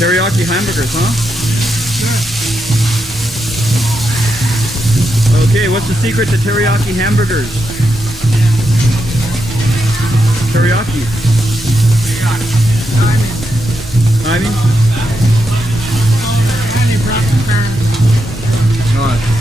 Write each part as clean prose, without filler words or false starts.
Teriyaki hamburgers, huh? Sure. Okay, what's the secret to teriyaki hamburgers? Teriyaki. Timing. All right.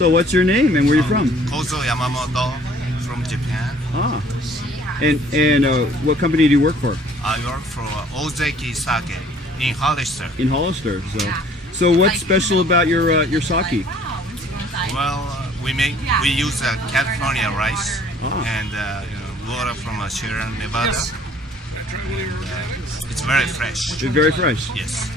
So what's your name and where you from? Kozo Yamamoto from Japan. Ah. And what company do you work for? I work for Ozeki Sake in Hollister. In Hollister. So what's special about your sake? Well, we use California rice and water from Sierra Nevada. And, it's very fresh. It's very fresh. Yes.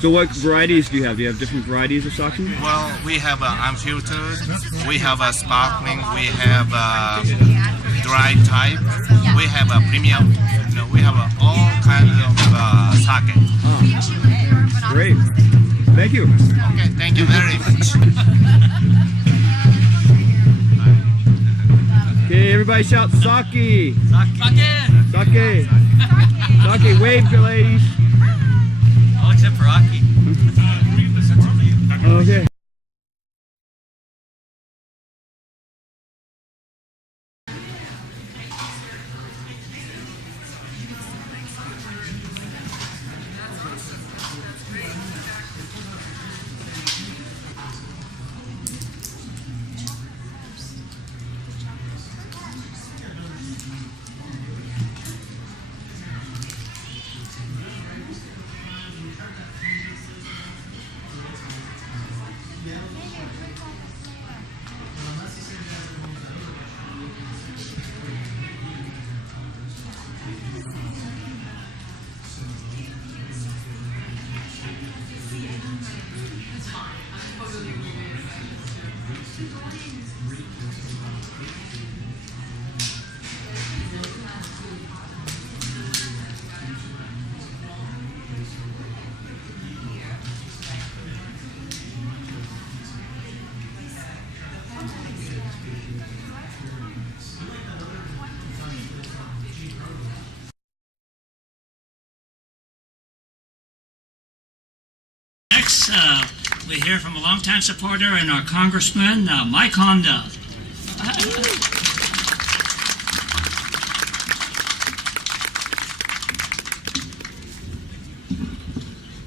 So what varieties do you have? Do you have different varieties of sake? Well, we have unfiltered, we have sparkling, we have dry type, we have premium. We have all kinds of sake. Ah, great. Thank you. Okay, thank you very much. Okay, everybody shout sake. Sake! Sake. Sake. Wave, ladies. Oh, except for Aki. Okay. Next, we hear from a longtime supporter and our congressman, Mike Honda.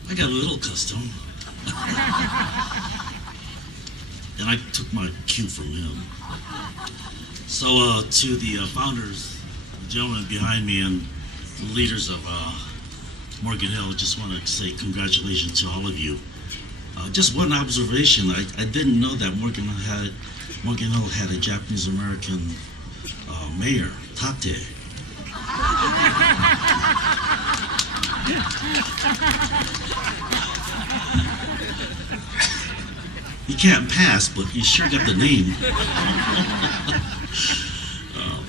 I got a little custom. And I took my cue from him. So to the founders, the gentlemen behind me, and the leaders of Morgan Hill, just want to say congratulations to all of you. Just one observation, I didn't know that Morgan Hill had a Japanese American mayor, Tate. He can't pass, but he sure got the name.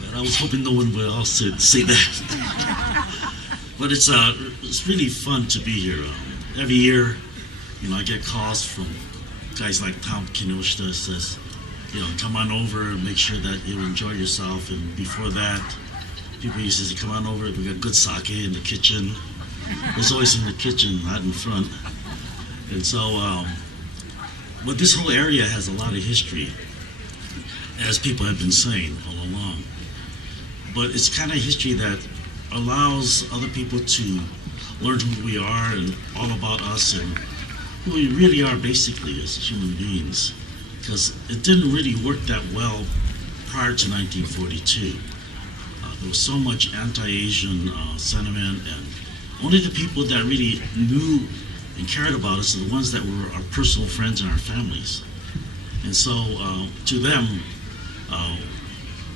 Man, I was hoping no one would also say that. But it's really fun to be here. Every year, I get calls from guys like Tom Kinoshita says, come on over and make sure that you enjoy yourself. And before that, people used to say, come on over, we got good sake in the kitchen. It's always in the kitchen, not in front. And so, but this whole area has a lot of history, as people have been saying all along. But it's kind of history that allows other people to learn who we are and all about us and who we really are basically as human beings. Because it didn't really work that well prior to 1942. There was so much anti-Asian sentiment, and only the people that really knew and cared about us are the ones that were our personal friends and our families. And so to them,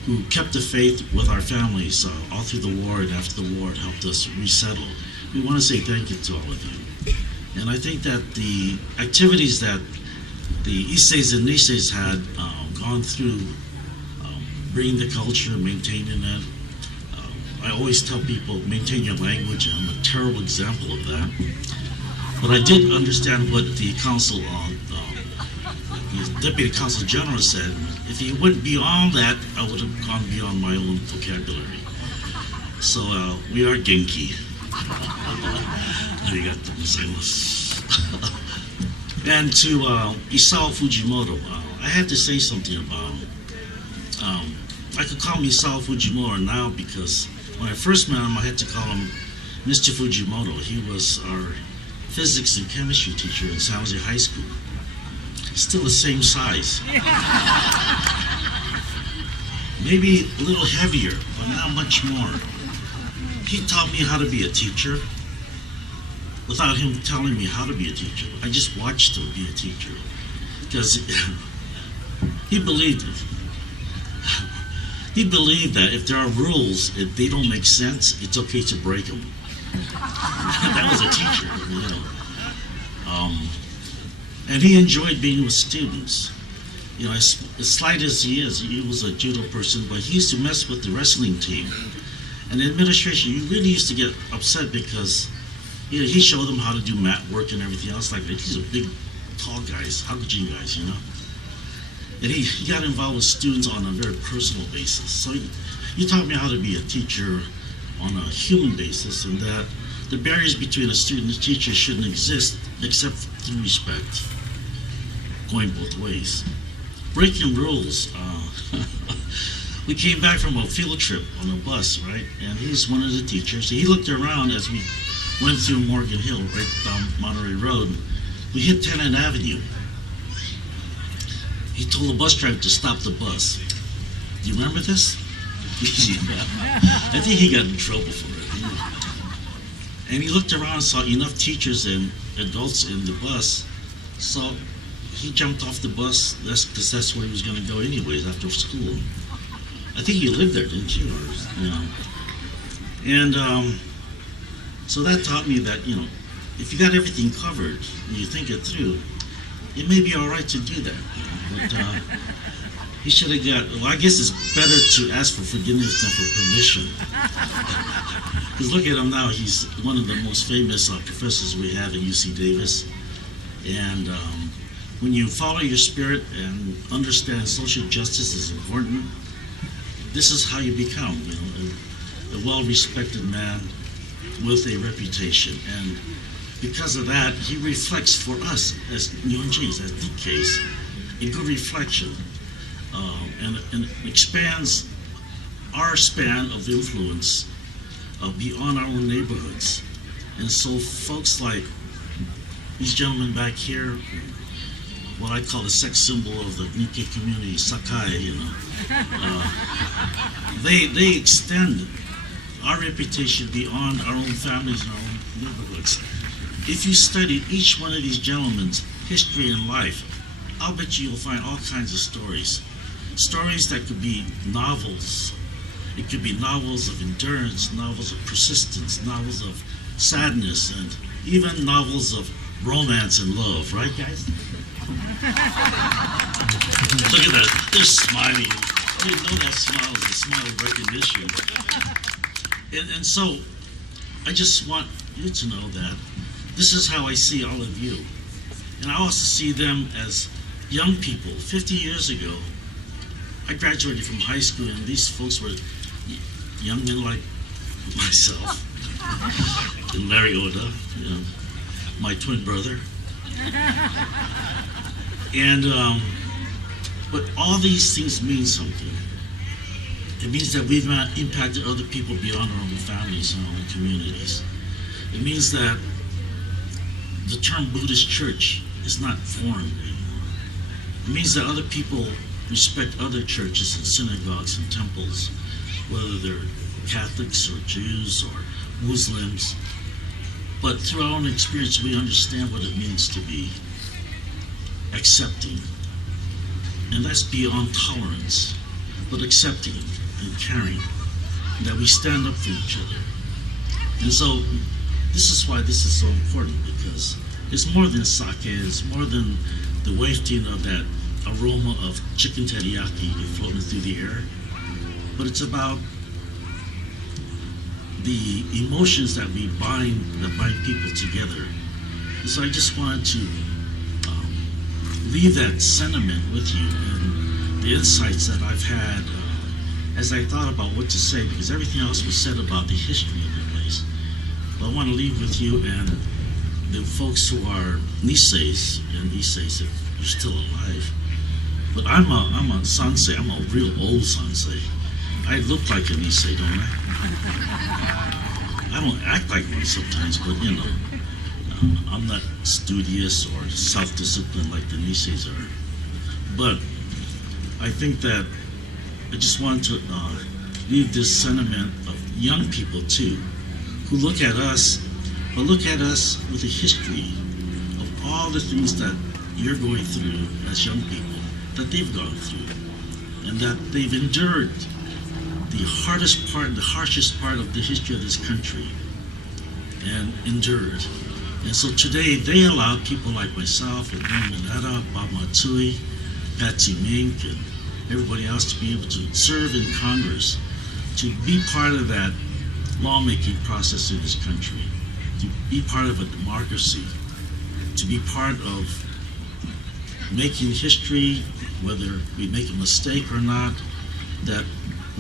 who kept the faith with our families all through the war and after the war and helped us resettle, we want to say thank you to all of you. And I think that the activities that the Issei's and Nisei's had gone through, bringing the culture, maintaining it. I always tell people, maintain your language, and I'm a terrible example of that. But I did understand what the council, the Deputy Consul General said. If he went beyond that, I would have gone beyond my own vocabulary. So we are Genki. Arigatou gozaimasu. And to Isao Fujimoto, I had to say something about him. I could call him Isao Fujimoto now because when I first met him, I had to call him Mr. Fujimoto. He was our physics and chemistry teacher in San Jose High School. still the same size. Maybe a little heavier, but not much more. He taught me how to be a teacher without him telling me how to be a teacher. I just watched him be a teacher because he believed it. He believed that if there are rules, if they don't make sense, it's okay to break them. That was a teacher, you know. And he enjoyed being with students. You know, as slight as he is, he was a judo person, but he used to mess with the wrestling team. And the administration, you really used to get upset because, you know, he showed them how to do mat work and everything else like that. These are big, tall guys, Hakujin guys, you know. And he got involved with students on a very personal basis. So he taught me how to be a teacher on a human basis, and that the barriers between a student and a teacher shouldn't exist except through respect, going both ways. Breaking rules. We came back from a field trip on a bus, right? And he's one of the teachers. He looked around as we went through Morgan Hill, right down Monterey Road. We hit 10th Avenue. He told the bus driver to stop the bus. Do you remember this? I think he got in trouble for it. And he looked around and saw enough teachers and adults in the bus, so he jumped off the bus because that's where he was going to go anyways after school. I think you lived there, didn't you? Or, you know. And so that taught me that, you know, if you got everything covered and you think it through, it may be all right to do that. You know? But he should have got, well, I guess it's better to ask for forgiveness than for permission. Because look at him now, he's one of the most famous professors we have at UC Davis. And when you follow your spirit and understand social justice is important, this is how you become, you know, a well-respected man with a reputation. And because of that, he reflects for us as Nihonjins, as the case, a good reflection, and expands our span of influence beyond our own neighborhoods. And so folks like these gentlemen back here, what I call the sex symbol of the Nikkei community, Sakai, you know, they extend our reputation beyond our own families and our own neighborhoods. If you studied each one of these gentlemen's history and life, I'll bet you'll find all kinds of stories. Stories that could be novels. It could be novels of endurance, novels of persistence, novels of sadness, and even novels of romance and love, right, guys? Look at that, they're smiling. You know that smile is a smile of recognition. And so, I just want you to know that this is how I see all of you. And I also see them as young people. 50 years ago, I graduated from high school, and these folks were young men like myself, and Larry Oda, you know, my twin brother. And, but all these things mean something. It means that we've not impacted other people beyond our own families and our own communities. It means that the term Buddhist church is not foreign anymore. It means that other people respect other churches and synagogues and temples, whether they're Catholics or Jews or Muslims. But through our own experience, we understand what it means to be accepting. And that's beyond tolerance, but accepting and caring, that we stand up for each other. And so this is why this is so important, because it's more than sake, it's more than the wafting of that aroma of chicken teriyaki floating through the air, but it's about the emotions that bind people together. And so I just wanted to leave that sentiment with you and the insights that I've had as I thought about what to say, because everything else was said about the history of the place. But I want to leave with you and the folks who are Niseis and Iseis, if you're still alive. But I'm a Sansei, I'm a real old Sansei. I look like a Nisei, don't I? I don't act like one sometimes, but you know, I'm not studious or self-disciplined like the Niseis are. But I think that I just want to leave this sentiment of young people too, who look at us, but look at us with a history of all the things that you're going through as young people, that they've gone through, and that they've endured the hardest part, the harshest part of the history of this country, and endured. And so today they allow people like myself and Manetta, Bob Matsui, Patsy Mink, and everybody else to be able to serve in Congress, to be part of that lawmaking process in this country, to be part of a democracy, to be part of making history, whether we make a mistake or not, that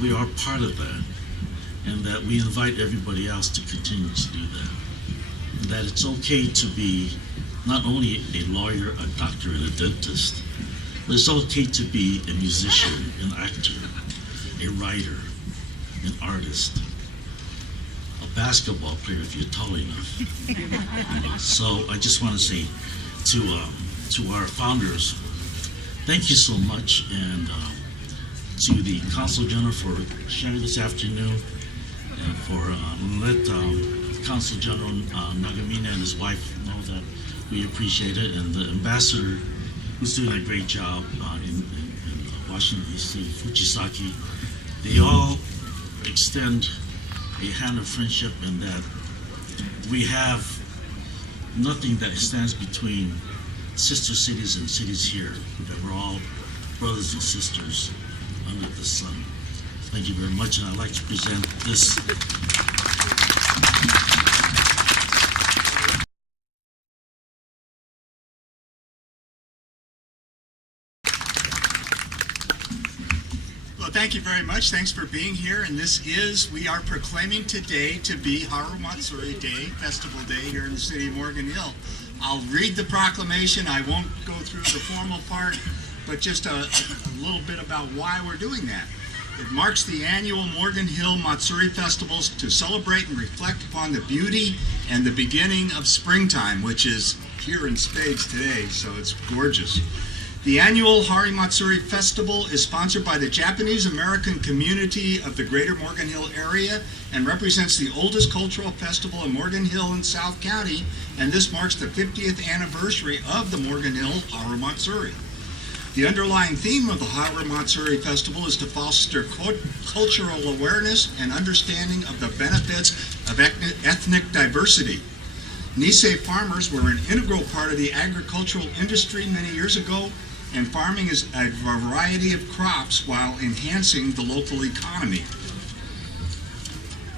we are part of that, and that we invite everybody else to continue to do that. And that it's okay to be not only a lawyer, a doctor, and a dentist, but it's okay to be a musician, an actor, a writer, an artist, a basketball player if you're tall enough. So I just want to say to our founders, thank you so much, and to the Consul General for sharing this afternoon, and for let Consul General Nagamine and his wife know that we appreciate it, and the ambassador who's doing a great job in Washington, D.C., Fujisaki. They all extend a hand of friendship, and that we have nothing that stands between sister cities and cities here, that we're all brothers and sisters under the sun. Thank you very much, and I'd like to present this. Well, thank you very much. Thanks for being here. And we are proclaiming today to be Haru Matsuri Day, Festival Day here in the city of Morgan Hill. I'll read the proclamation. I won't go through the formal part, but just a little bit about why we're doing that. It marks the annual Morgan Hill Matsuri Festivals to celebrate and reflect upon the beauty and the beginning of springtime, which is here in spades today, so it's gorgeous. The annual Haru Matsuri Festival is sponsored by the Japanese American community of the greater Morgan Hill area and represents the oldest cultural festival in Morgan Hill and South County, and this marks the 50th anniversary of the Morgan Hill Haru Matsuri. The underlying theme of the Haru Matsuri Festival is to foster cultural awareness and understanding of the benefits of ethnic diversity. Nisei farmers were an integral part of the agricultural industry many years ago, and farming is a variety of crops while enhancing the local economy.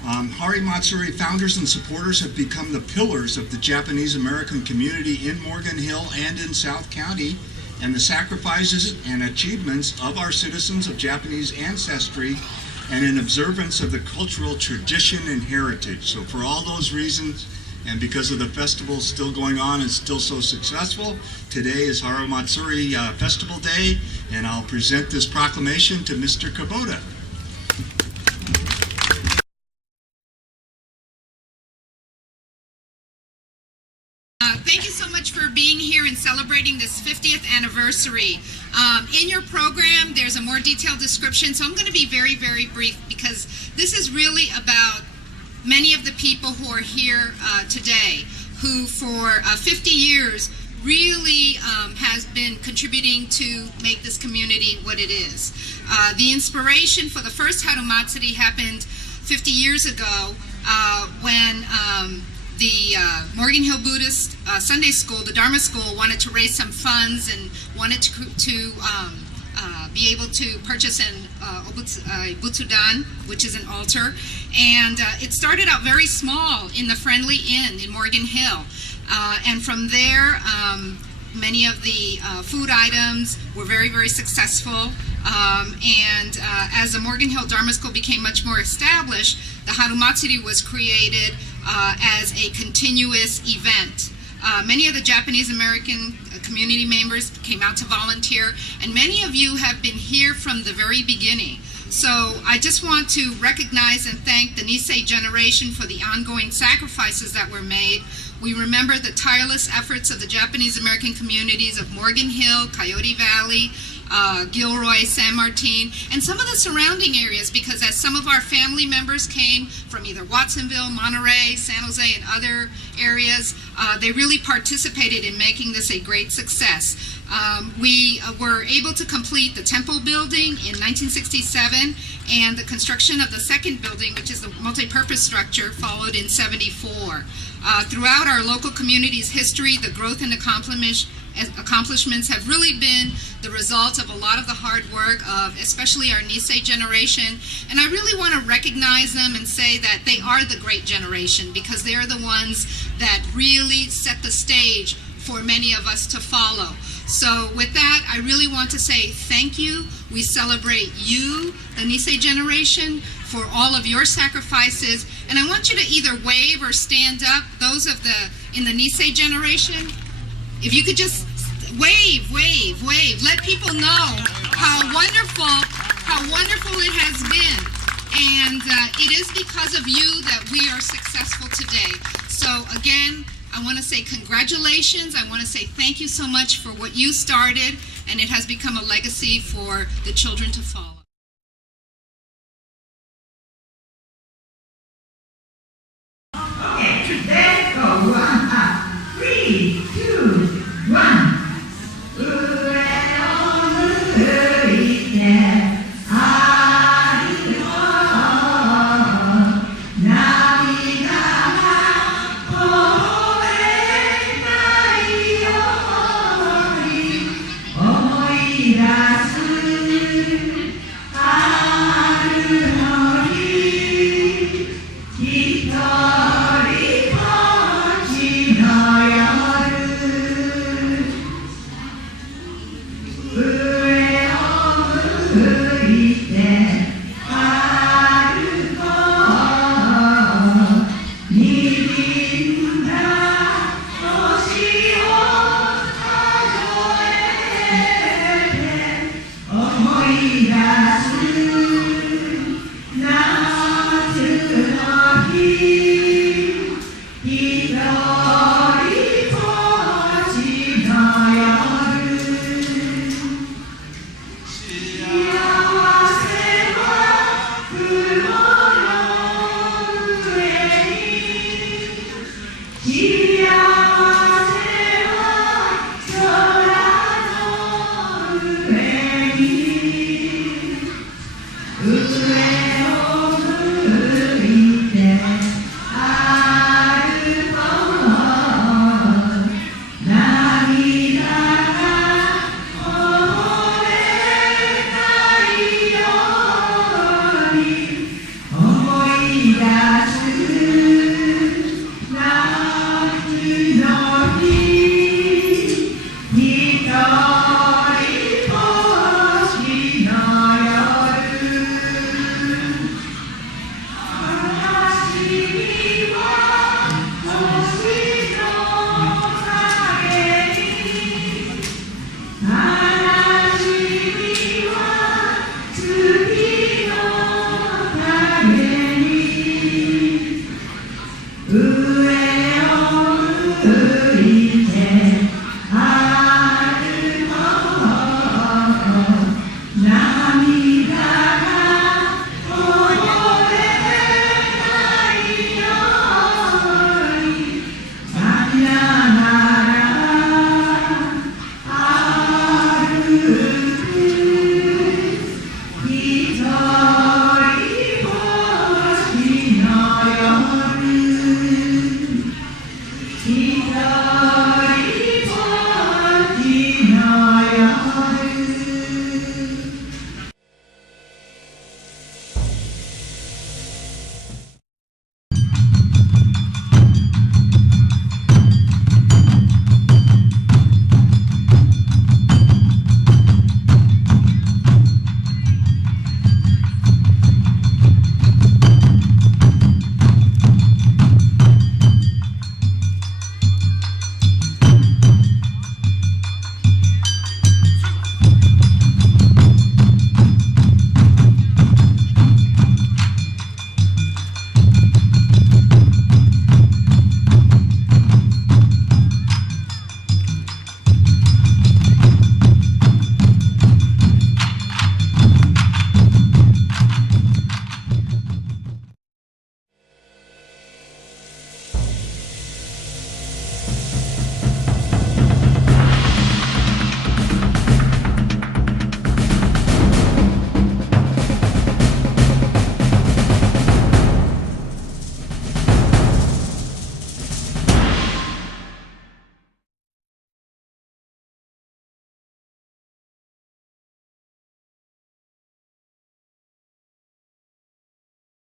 Haru Matsuri founders and supporters have become the pillars of the Japanese American community in Morgan Hill and in South County, and the sacrifices and achievements of our citizens of Japanese ancestry and in observance of the cultural tradition and heritage. So for all those reasons, and because of the festival still going on and still so successful, today is Haru Matsuri Festival Day, and I'll present this proclamation to Mr. Kubota. Thank you so much for being here and celebrating this 50th anniversary. In your program, there's a more detailed description, so I'm going to be very, very brief because this is really about many of the people who are here today, who for 50 years really has been contributing to make this community what it is. The inspiration for the first Haru Matsuri happened 50 years ago when the Morgan Hill Buddhist Sunday School, the Dharma School, wanted to raise some funds and wanted to be able to purchase an butsudan, which is an altar. And it started out very small in the Friendly Inn in Morgan Hill. And from there, many of the food items were very, very successful. And as the Morgan Hill Dharma School became much more established, the Haru Matsuri was created as a continuous event. Many of the Japanese American community members came out to volunteer, and many of you have been here from the very beginning. So I just want to recognize and thank the Nisei generation for the ongoing sacrifices that were made. We remember the tireless efforts of the Japanese American communities of Morgan Hill, Coyote Valley, Gilroy, San Martin, and some of the surrounding areas, because as some of our family members came from either Watsonville, Monterey, San Jose, and other areas, they really participated in making this a great success. We were able to complete the temple building in 1967, and the construction of the second building, which is the multi-purpose structure, followed in 74. Throughout our local community's history, the growth and accomplishments have really been the result of a lot of the hard work of especially our Nisei generation, and I really want to recognize them and say that they are the great generation, because they are the ones that really set the stage for many of us to follow. So with that, I really want to say thank you. We celebrate you, the Nisei generation, for all of your sacrifices, and I want you to either wave or stand up, those of in the Nisei generation. If you could just wave, wave, wave. Let people know how wonderful it has been. And it is because of you that we are successful today. So again, I want to say congratulations. I want to say thank you so much for what you started, and it has become a legacy for the children to follow.